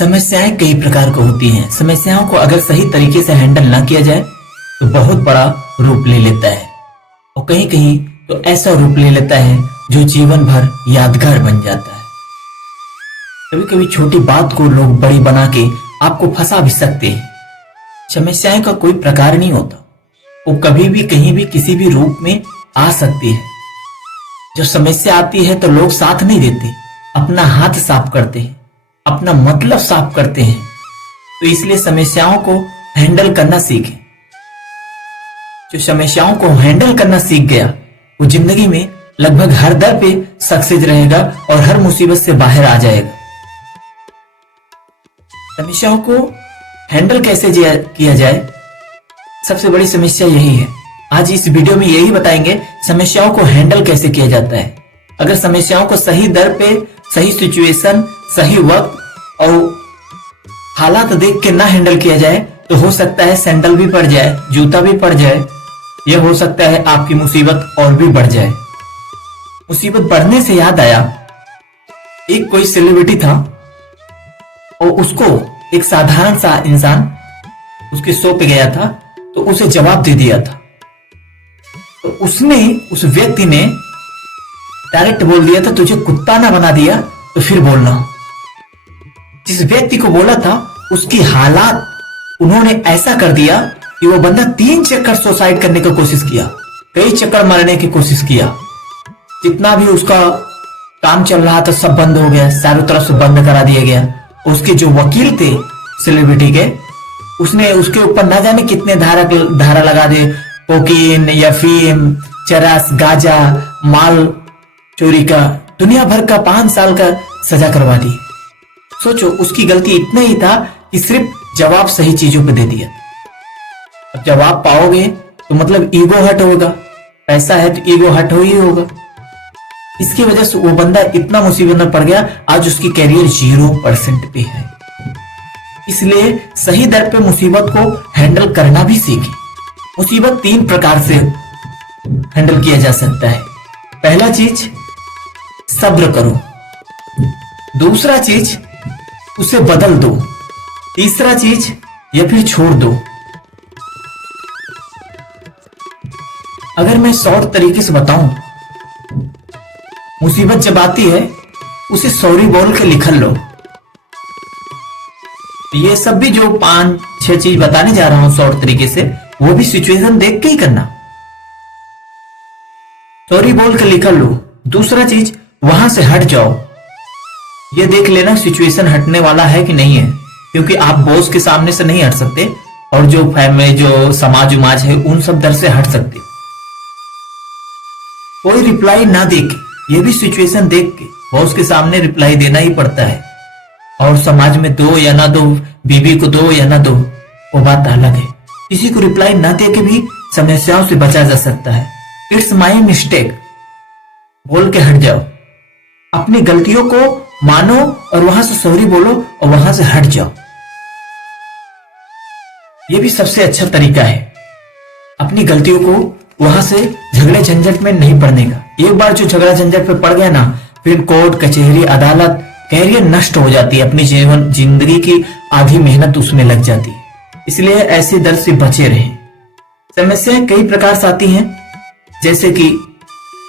समस्याएं कई प्रकार की होती हैं। समस्याओं को अगर सही तरीके से हैंडल ना किया जाए तो बहुत बड़ा रूप ले लेता है और कहीं कहीं तो ऐसा रूप ले लेता है जो जीवन भर यादगार बन जाता है। कभी कभी छोटी बात को लोग बड़ी बना के आपको फंसा भी सकते हैं। समस्याएं का कोई प्रकार नहीं होता, वो कभी भी कहीं भी किसी भी रूप में आ सकती है। जब समस्या आती है तो लोग साथ नहीं देते, अपना हाथ साफ करते हैं, अपना मतलब साफ करते हैं। तो इसलिए समस्याओं को हैंडल करना सीखें। जो समस्याओं को हैंडल करना सीख गया वो जिंदगी में लगभग हर दर पे सक्सेस रहेगा और हर मुसीबत से बाहर आ जाएगा। समस्याओं को हैंडल कैसे किया जाए, सबसे बड़ी समस्या यही है। आज इस वीडियो में यही बताएंगे समस्याओं को हैंडल कैसे किया जाता है। अगर समस्याओं को सही दर पे, सही सिचुएशन, सही वक्त और हालात देख के ना हैंडल किया जाए तो हो सकता है सैंडल भी पड़ जाए, जूता भी पड़ जाए। यह हो सकता है आपकी मुसीबत और भी बढ़ जाए। मुसीबत बढ़ने से याद आया, एक कोई सेलिब्रिटी था और उसको एक साधारण सा इंसान उसके शो पे गया था तो उसे जवाब दे दिया था। तो उस व्यक्ति ने डायरेक्ट बोल दिया था, तुझे कुत्ता ना बना दिया तो फिर बोलना। जिस व्यक्ति को बोला था उसकी हालात उन्होंने ऐसा कर दिया कि वो बंदा 3 चक्कर सुसाइड करने की कोशिश किया, कई चक्कर मारने की कोशिश किया। जितना भी उसका काम चल रहा था सब बंद हो गया, चारों तरफ से बंद करा दिया गया। उसके जो वकील थे सेलिब्रिटी के, उसने उसके ऊपर ना जाने कितने धारा लगा दे, कोकीन या फीम, चरस, गांजा, माल चोरी का, दुनिया भर का 5 साल का सजा करवा दी। सोचो, उसकी गलती इतना ही था कि सिर्फ जवाब सही चीजों पे दे दिया। अब जवाब पाओगे तो मतलब ईगो हट होगा, पैसा है तो ईगो हट हो ही होगा। इसकी वजह से वो बंदा इतना मुसीबत में पड़ गया, आज उसकी कैरियर 0% पे है। इसलिए सही दर पे मुसीबत को हैंडल करना भी सीखें। मुसीबत 3 प्रकार से हैंडल किया जा सकता है। पहला चीज, सब्र करो। दूसरा चीज, उसे बदल दो। तीसरा चीज, या फिर छोड़ दो। अगर मैं शॉर्ट तरीके से बताऊं, मुसीबत जब आती है उसे सॉरी बोल के लिख लो। ये सब भी जो 5-6 चीज बताने जा रहा हूं शॉर्ट तरीके से, वो भी सिचुएशन देख के ही करना। सॉरी बोल के लिख लो। दूसरा चीज, वहां से हट जाओ। ये देख लेना सिचुएशन हटने वाला है कि नहीं है, क्योंकि आप बॉस के सामने से नहीं हट सकते और जो फैमिली, जो समाज उमाज है, उन सब दर से हट सकते हो। कोई रिप्लाई ना देके, ये भी सिचुएशन देख के बॉस के सामने रिप्लाई देना ही पड़ता है। और समाज में दो या ना दो, बीबी को दो या ना दो, वो बात अलग है। किसी को रिप्लाई ना देके भी समस्याओं से बचा जा सकता है। इट्स माई मिस्टेक बोल के हट जाओ। अपनी गलतियों को मानो और वहां से सॉरी बोलो और वहां से हट जाओ। यह भी सबसे अच्छा तरीका है अपनी गलतियों को वहां से झगड़े झंझट में नहीं पड़ने का। एक बार जो झगड़ा झंझट पे पड़ गया ना, फिर कोर्ट कचहरी अदालत, कैरियर नष्ट हो जाती है। अपनी जिंदगी की आधी मेहनत उसमें लग जाती है। इसलिए ऐसे दर से बचे रहें। समस्याएं कई प्रकार से आती हैं, जैसे कि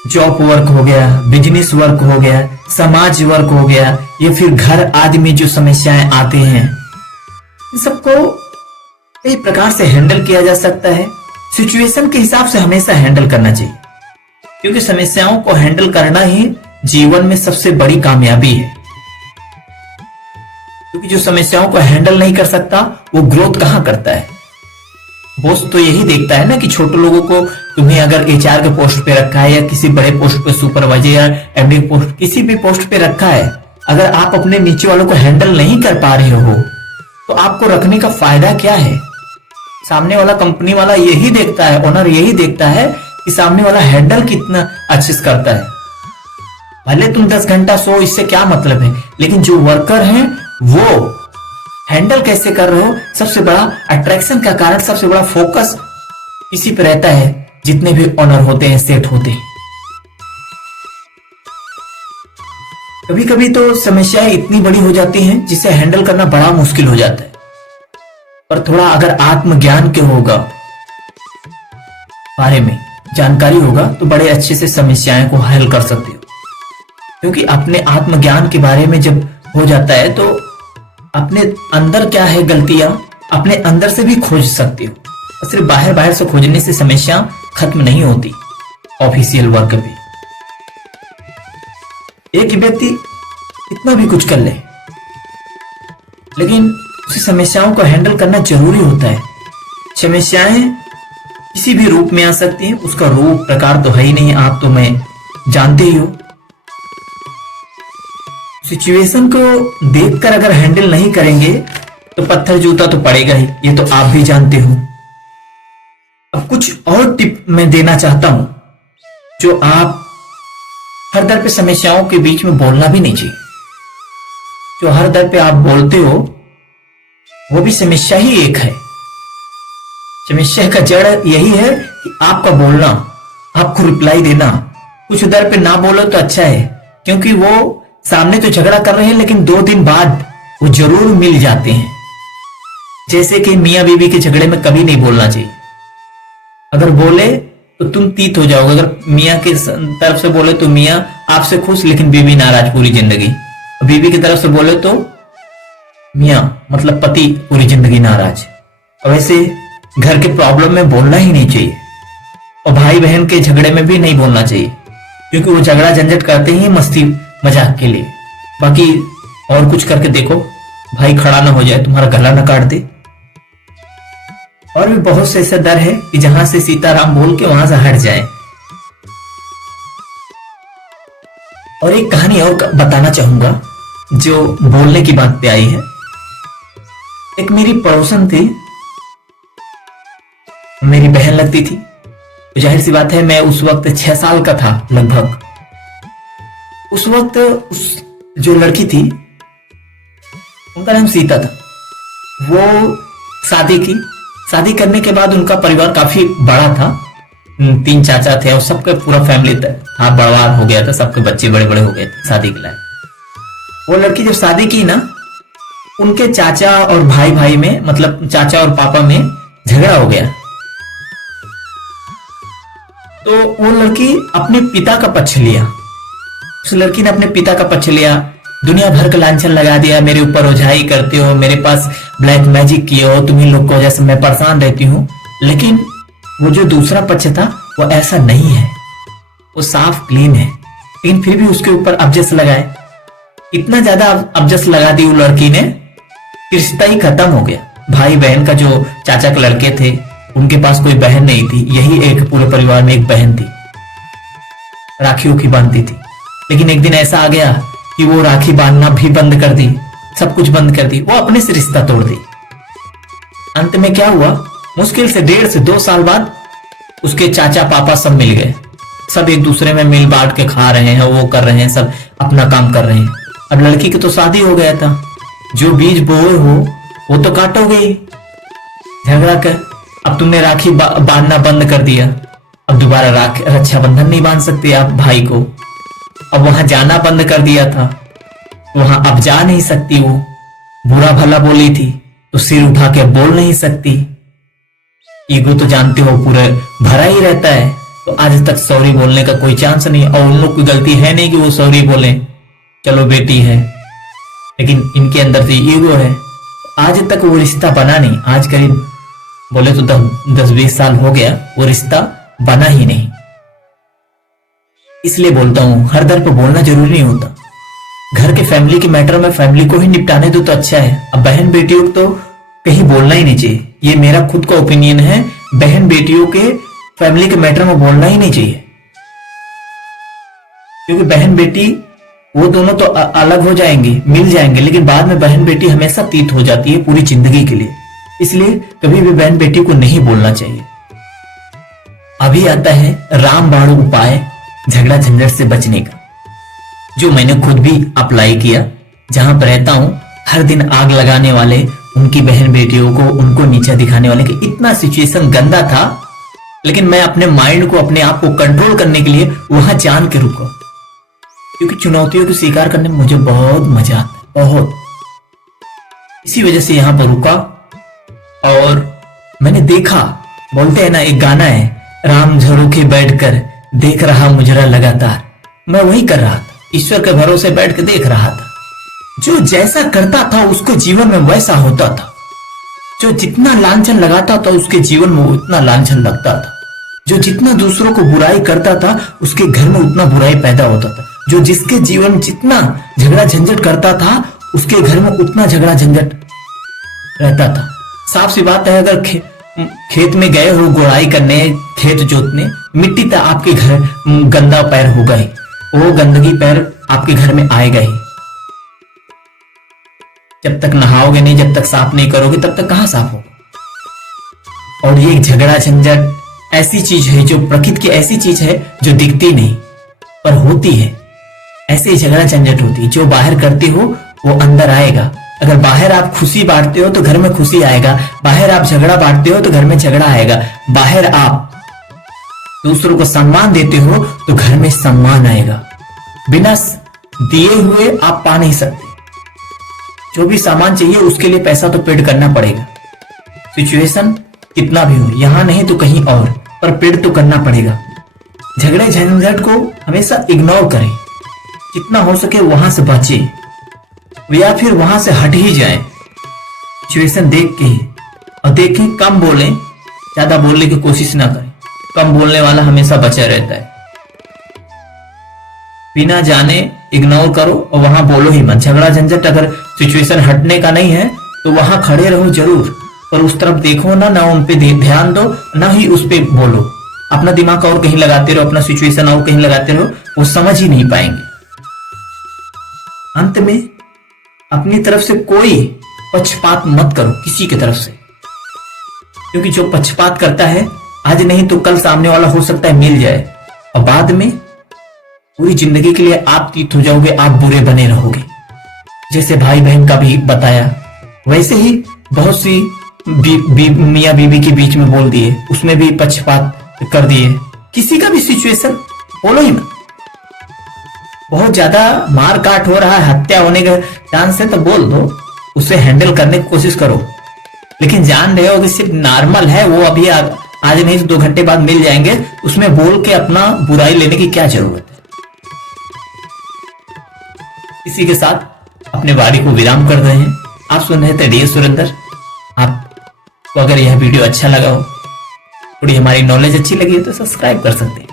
जॉब वर्क हो गया, बिजनेस वर्क हो गया, समाज वर्क हो गया, या फिर घर आदि में जो समस्याएं आते हैं, इन सबको कई प्रकार से हैंडल किया जा सकता है। सिचुएशन के हिसाब से हमेशा हैंडल करना चाहिए, क्योंकि समस्याओं को हैंडल करना ही जीवन में सबसे बड़ी कामयाबी है। क्योंकि जो समस्याओं को हैंडल नहीं कर सकता वो ग्रोथ कहां करता है। बॉस तो यही देखता है ना कि छोटे लोगों को, तुम्हें अगर एचआर के पोस्ट पे रखा है या किसी बड़े पोस्ट पे, सुपरवाइजर या एमडी पोस्ट, किसी भी पोस्ट पे रखा है, अगर आप अपने नीचे वालों को हैंडल नहीं कर पा रहे हो तो आपको रखने का फायदा क्या है। सामने वाला कंपनी वाला यही देखता है, ओनर यही देखता है कि सामने वाला हैंडल कितना अच्छे से करता है। भले तुम 10 घंटा सो, इससे क्या मतलब है, लेकिन जो वर्कर हैं वो हैंडल कैसे कर रहे हो, सबसे बड़ा अट्रैक्शन का कारण, सबसे बड़ा फोकस इसी पे रहता है। जितने भी ओनर होते हैं, सेट होते हैं। कभी कभी तो समस्याएं इतनी बड़ी हो जाती हैं जिसे हैंडल करना बड़ा मुश्किल हो जाता है। पर थोड़ा अगर आत्मज्ञान के होगा, बारे में जानकारी होगा, तो बड़े अच्छे से समस्याएं को हल कर सकते हो। क्योंकि अपने आत्मज्ञान के बारे में जब हो जाता है तो अपने अंदर क्या है गलतियां अपने अंदर से भी खोज सकते हो। और सिर्फ बाहर बाहर से खोजने से समस्या खत्म नहीं होती। ऑफिशियल वर्क पे एक व्यक्ति इतना भी कुछ कर ले, लेकिन उसे समस्याओं को हैंडल करना जरूरी होता है। समस्याएं किसी भी रूप में आ सकती हैं, उसका रूप प्रकार तो है ही नहीं, आप तो मैं जानते ही हो। सिचुएशन को देखकर अगर हैंडल नहीं करेंगे तो पत्थर जूता तो पड़ेगा ही, ये तो आप भी जानते हो। अब कुछ और टिप मैं देना चाहता हूं जो आप हर दर पे समस्याओं के बीच में बोलना भी नहीं चाहिए। जो हर दर पे आप बोलते हो वो भी समस्या ही एक है। समस्या का जड़ यही है कि आपका बोलना, आपको रिप्लाई देना। कुछ दर पे ना बोलो तो अच्छा है, क्योंकि वो सामने तो झगड़ा कर रहे हैं लेकिन 2 दिन बाद वो जरूर मिल जाते हैं। जैसे कि मियां बीवी के झगड़े में कभी नहीं बोलना चाहिए। अगर बोले तो तुम तीत हो जाओगे। अगर मियां की तरफ से बोले तो मियां आपसे खुश लेकिन बीवी नाराज पूरी जिंदगी। बीवी की तरफ से बोले तो मियां मतलब पति पूरी जिंदगी नाराज। और वैसे घर के प्रॉब्लम में बोलना ही नहीं चाहिए। और भाई बहन के झगड़े में भी नहीं बोलना चाहिए, क्योंकि वो झगड़ा झंझट करते ही मस्ती मजाक के लिए। बाकी और कुछ करके देखो, भाई खड़ा ना हो जाए, तुम्हारा गला ना काट दे। और भी बहुत से ऐसे डर है कि जहां से सीताराम बोल के वहां से हट जाए। और एक कहानी और बताना चाहूंगा जो बोलने की बात पे आई है। एक मेरी पड़ोसन थी, मेरी बहन लगती थी। तो जाहिर सी बात है मैं उस वक्त 6 साल का था लगभग। उस वक्त उस जो लड़की थी उनका नाम सीता था। वो शादी की। शादी करने के बाद उनका परिवार काफी बड़ा था, 3 चाचा थे और सबका पूरा फैमिली था, बड़वार हो गया था, सबके बच्चे बड़े बड़े हो गए थे शादी के लायक। वो लड़की जब शादी की ना, उनके चाचा और भाई में, मतलब चाचा और पापा में झगड़ा हो गया। तो वो लड़की अपने पिता का पक्ष लिया। उस लड़की ने अपने पिता का पक्ष लिया, दुनिया भर का लांछन लगा दिया, मेरे ऊपर ओझाई करते हो, मेरे पास ब्लैक मैजिक किए हो, तुम्ही लोग को वजह से मैं परेशान रहती हूँ। लेकिन वो जो दूसरा पक्ष था वो ऐसा नहीं है, वो साफ क्लीन है। लेकिन फिर भी उसके ऊपर अबजस लगाए, इतना ज्यादा अबजस लगा दी वो लड़की ने, रिश्ता ही खत्म हो गया। भाई बहन का जो चाचा के लड़के थे उनके पास कोई बहन नहीं थी, यही एक पूरे परिवार में एक बहन थी, राखियों की बांधती थी। लेकिन एक दिन ऐसा आ गया कि वो राखी बांधना भी बंद कर दी, सब कुछ बंद कर दी, वो अपने से रिश्ता तोड़ दी। अंत में क्या हुआ, मुश्किल से 1.5 से 2 साल बाद उसके चाचा पापा सब मिल गए। सब एक दूसरे में मिल बांट के खा रहे हैं, वो कर रहे हैं, सब अपना काम कर रहे हैं। अब लड़की की तो शादी हो गया था, जो बीज बोए हो वो तो काटोगे ही झगड़ा कर। अब तुमने राखी बांधना बंद कर दिया, अब दोबारा रक्षाबंधन नहीं बांध सकते आप भाई को। अब वहां जाना बंद कर दिया था, वहां अब जा नहीं सकती। वो बुरा भला बोली थी तो सिर उठा के बोल नहीं सकती। ईगो तो जानते हो पूरे भरा ही रहता है, तो आज तक सॉरी बोलने का कोई चांस नहीं। और उन लोग की गलती है नहीं कि वो सॉरी बोले, चलो बेटी है, लेकिन इनके अंदर तो ईगो है। आज तक वो रिश्ता बना नहीं। आज करीब बोले तो 10-20 साल हो गया, वो रिश्ता बना ही नहीं। इसलिए बोलता हूं हर दर पे बोलना जरूरी नहीं होता। घर के फैमिली के मैटर में फैमिली को ही निपटाने दो तो अच्छा है। अब बहन बेटियों को तो कहीं बोलना ही नहीं चाहिए, ये मेरा खुद का ओपिनियन है। बहन बेटियों के फैमिली के मैटर में बोलना ही नहीं चाहिए, क्योंकि बहन बेटी वो दोनों तो अलग हो जाएंगे, मिल जाएंगे, लेकिन बाद में बहन बेटी हमेशा तीत हो जाती है पूरी जिंदगी के लिए। इसलिए कभी भी बहन बेटी को नहीं बोलना चाहिए। अभी आता है रामबाण उपाय झगड़ा झंझट से बचने का, जो मैंने खुद भी अप्लाई किया। जहां पर रहता हूं हर दिन आग लगाने वाले, उनकी बहन बेटियों को उनको नीचा दिखाने वाले कि इतना सिचुएशन गंदा था, लेकिन मैं अपने माइंड को, अपने आप को कंट्रोल करने के लिए वहां जान के रुका। क्योंकि चुनौतियों को स्वीकार करने में मुझे बहुत मजा आता है, बहुत। इसी वजह से यहां पर रुका और मैंने देखा, बोलते हैं ना एक गाना है, राम झरोखे बैठकर देख रहा मुजरा लगातार। मैं वही कर रहा था, ईश्वर के भरोसे बैठ के देख रहा था। जो जैसा करता था उसको जीवन में वैसा होता था, जो जितना लांछन लगाता था उसके जीवन में उतना लांछन लगता था, जो जितना दूसरों को बुराई करता था उसके घर में उतना बुराई पैदा होता था, जो जिसके जीवन जितना झगड़ा झंझट करता था उसके घर में उतना झगड़ा झंझट रहता था। साफ सी बात है, अगर खेत में गए हो गुड़ाई करने, खेत जोतने, मिट्टी तक आपके घर गंदा पैर होगा ही, वो गंदगी पैर आपके घर में आएगा ही। जब तक नहाओगे नहीं, जब तक साफ नहीं करोगे, तब तक कहां साफ होगा। और ये झगड़ा झंझट ऐसी चीज है, जो प्रकृति की ऐसी चीज है जो दिखती नहीं पर होती है। ऐसे ही झगड़ा झंझट होती है, जो बाहर करते हो वो अंदर आएगा। अगर बाहर आप खुशी बांटते हो तो घर में खुशी आएगा, बाहर आप झगड़ा बांटते हो तो घर में झगड़ा आएगा, बाहर आप दूसरों को सम्मान देते हो तो घर में सम्मान आएगा। बिना दिए हुए आप पा नहीं सकते। जो भी सामान चाहिए उसके लिए पैसा तो पेड करना पड़ेगा, सिचुएशन कितना भी हो, यहां नहीं तो कहीं और, पर पेड तो करना पड़ेगा। झगड़े झंझट को हमेशा इग्नोर करें, जितना हो सके वहां से बचे, या फिर वहां से हट ही जाए सिचुएशन देख के ही। और देखें, कम बोलें, ज्यादा बोलने की कोशिश ना करें। कम बोलने वाला हमेशा बचा रहता है। बिना जाने इग्नोर करो और वहां बोलो ही मत। झगड़ा झंझट अगर सिचुएशन हटने का नहीं है तो वहां खड़े रहो जरूर, पर उस तरफ देखो ना, ना उन पे ध्यान दो, ना ही उस पे बोलो। अपना दिमाग और कहीं लगाते रहो, अपना सिचुएशन और कहीं लगाते रहो, वो समझ ही नहीं पाएंगे। अंत में अपनी तरफ से कोई पक्षपात मत करो किसी की तरफ से, क्योंकि जो पक्षपात करता है आज नहीं तो कल सामने वाला हो सकता है मिल जाए, और बाद में पूरी जिंदगी के लिए आप तीत हो जाओगे, आप बुरे बने रहोगे। जैसे भाई बहन का भी बताया, वैसे ही बहुत सी मियां बीवी के बीच में बोल दिए, उसमें भी पक्षपात कर दिए। किसी का भी सिचुएशन बोलो ही मत। बहुत ज्यादा मार काट हो रहा है, हत्या होने का चांस है तो बोल दो, उसे हैंडल करने की कोशिश करो। लेकिन जान रहे हो कि सिर्फ नॉर्मल है, वो अभी आज नहीं तो 2 घंटे बाद मिल जाएंगे, उसमें बोल के अपना बुराई लेने की क्या जरूरत है। इसी के साथ अपने वाणी को विराम कर रहे हैं। आप सुन रहे थे डी सुरेंद्र। आपको अगर यह वीडियो अच्छा लगा हो, थोड़ी हमारी नॉलेज अच्छी लगी हो तो सब्सक्राइब कर सकते हैं।